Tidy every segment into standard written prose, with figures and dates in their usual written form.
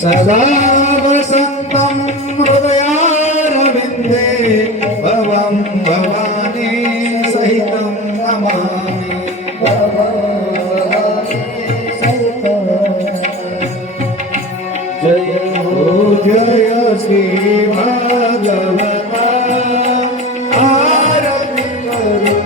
सदा वसन्तं हृदयारविन्दे भवं भवानी सहितं नमामि। जय हो जय श्री भागवता आरती करो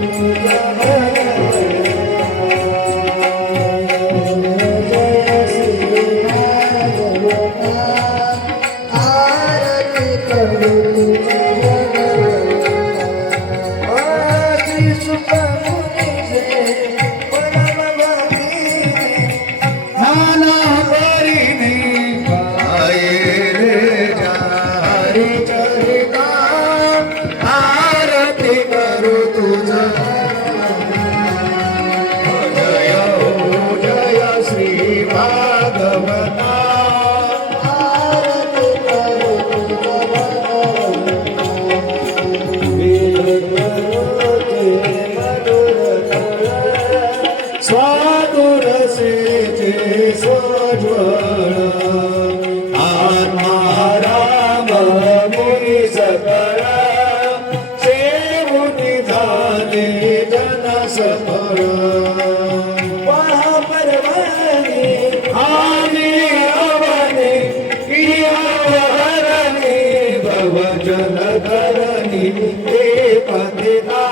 जलधरणी ते पतिता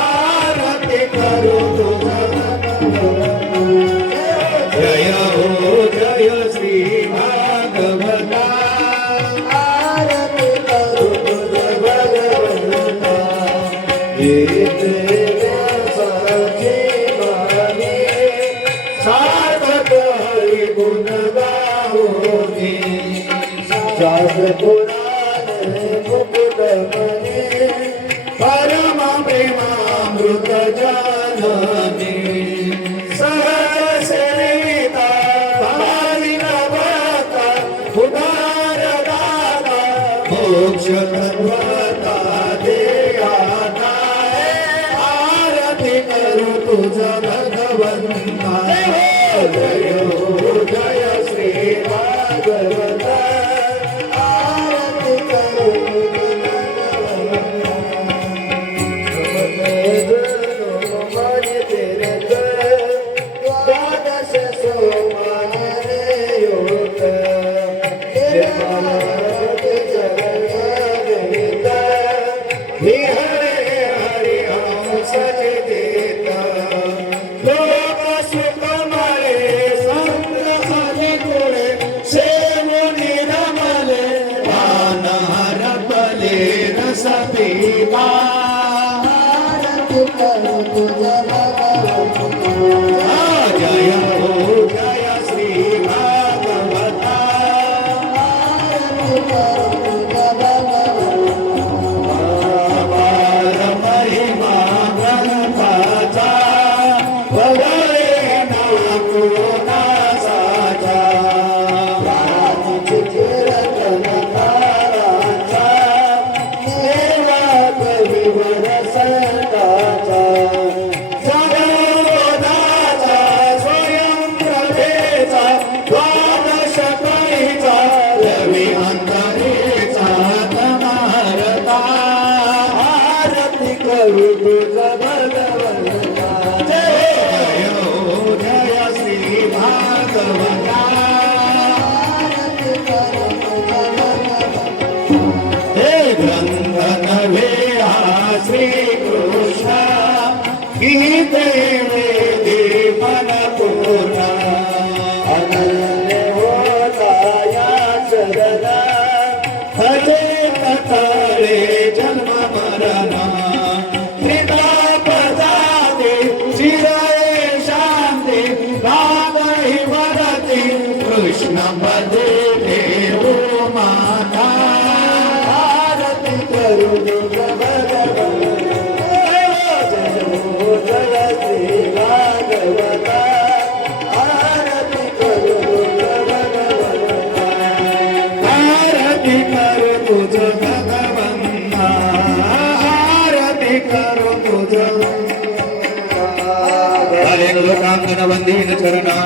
आरती करो जय हो जय श्री भागवता आरती करो भगवंता साधक हरि गुण गाओगे परम प्रेमामृत जननी सहज सेविता भाविनवता उदार दाता मोक्ष तत्वता देहाता आरती करू तुझ भगवंता जय हो जय श्री भागवता जय हो जय श्री भागवता महिमा ग्रंथाचा वगळे ना कोणाचा श्री कृष्ण गीते दीपन पूर्णा अनन्य होता या शरणा भजे कथाळे जन्म मरणा त्रितापदाते चिराये शांती भागहि वदति कृष्ण पदे देव माता आरती करू जय करू तुझ लोकांगण वंदीन चरणा